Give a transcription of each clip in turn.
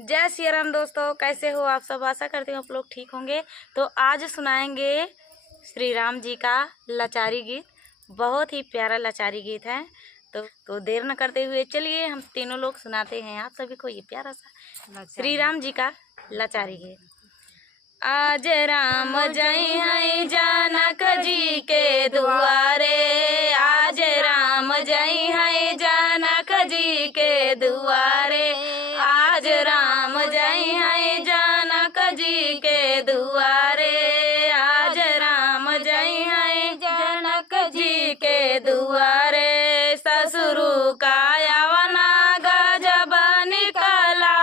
जय श्री राम दोस्तों, कैसे हो आप सब। आशा करती हूँ आप लोग ठीक होंगे। तो आज सुनाएंगे श्री राम जी का लाचारी गीत। बहुत ही प्यारा लाचारी गीत है। तो देर न करते हुए चलिए हम तीनों लोग सुनाते हैं आप सभी को ये प्यारा सा श्री राम जी का लाचारी गीत। आज राम जय हैं जनक जी के दुआरे, आज राम जय हैं जनक जी के दुआरे, आज राम जय हैं जनक जी के दुआरे, आज राम जय हैं जनक जी के दुआरे। ससुरु का यवना गजब निकला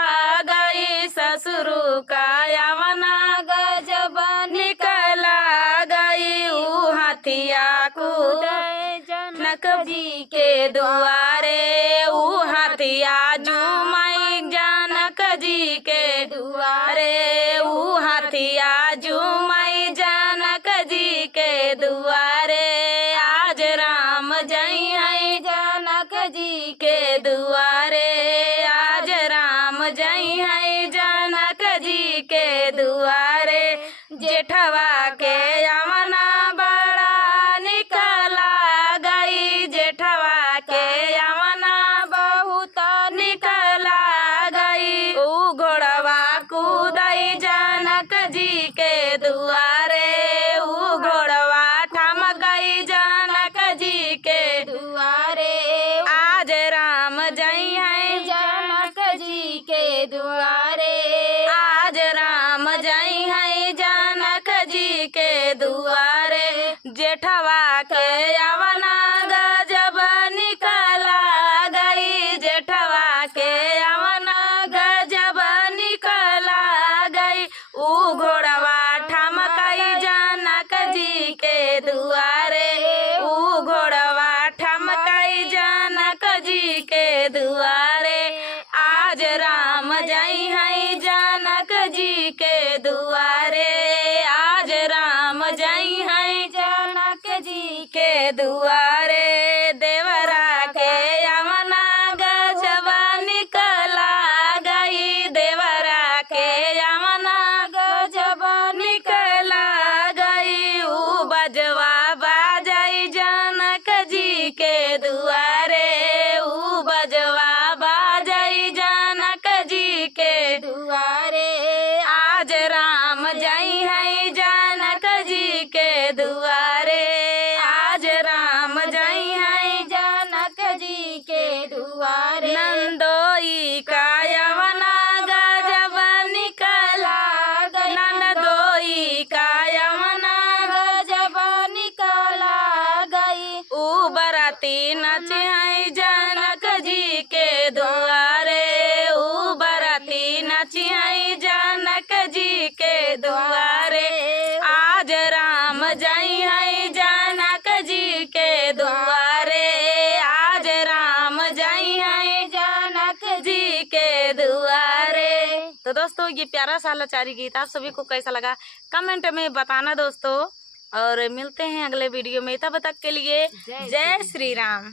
गई, ससुरु का यवना गजब निकला गई, ऊ हाथिया कूद जनक जी के दुआरे, ऊ हाथिया झूमई जनक जी के दुआरे, ऊ हाथिया झूमई जनक जी के दुआरे। आज राम जय हैं जनक जी के दुआरे, आज राम जय हैं जनक जी के दुआरे। जेठवा के यवना बड़ा निकला गई, जेठवा के यवना बहुत निकला गई, ऊ घोड़वा कूदई जनक जी के दुआरे, ऊ घोड़वा ठमकई जनक जी के दुआरे। आज राम जय हैं जनक जी के दुआरे, आज राम जय हैं जनक जी के दुआरे। जेठवा के यवना गजब निकला गई, जेठवा के यवना गजब निकला गई, ऊ घोड़वा ठमकई जनक जी के दुआरे, ऊ घोड़वा ठमकई जनक जी के दुआरे। आज राम जय हैं जनक जी के दुआरे, आज राम जय हैं जनक जी के दुआरे। देवरा के यवना गजब निकला गई, देवरा के यवना गजब निकला गई, ऊ बजवा बाजई जनक जी के दुआरे, ऊ बजवा बाजई जनक जी के दुआरे। आज राम जय हैं जनक जी के दुआरे, आज राम जय हैं जनक जी के दुआरे। नंदोई का यवना गजब निकला गई, नंदोई का यवना गजब निकला गई, ऊ बराती नच हैं जनक जी के दुआरे, ऊ बराती नच हैं जनक जी के दुआरे। आज राम जय हैं जनक जी के दुआरे, आज राम जय हैं जनक जी के दुआरे। तो दोस्तों ये प्यारा सा लाचारी गीत आप सभी को कैसा लगा कमेंट में बताना दोस्तों, और मिलते हैं अगले वीडियो में। तब तक के लिए जय श्री राम।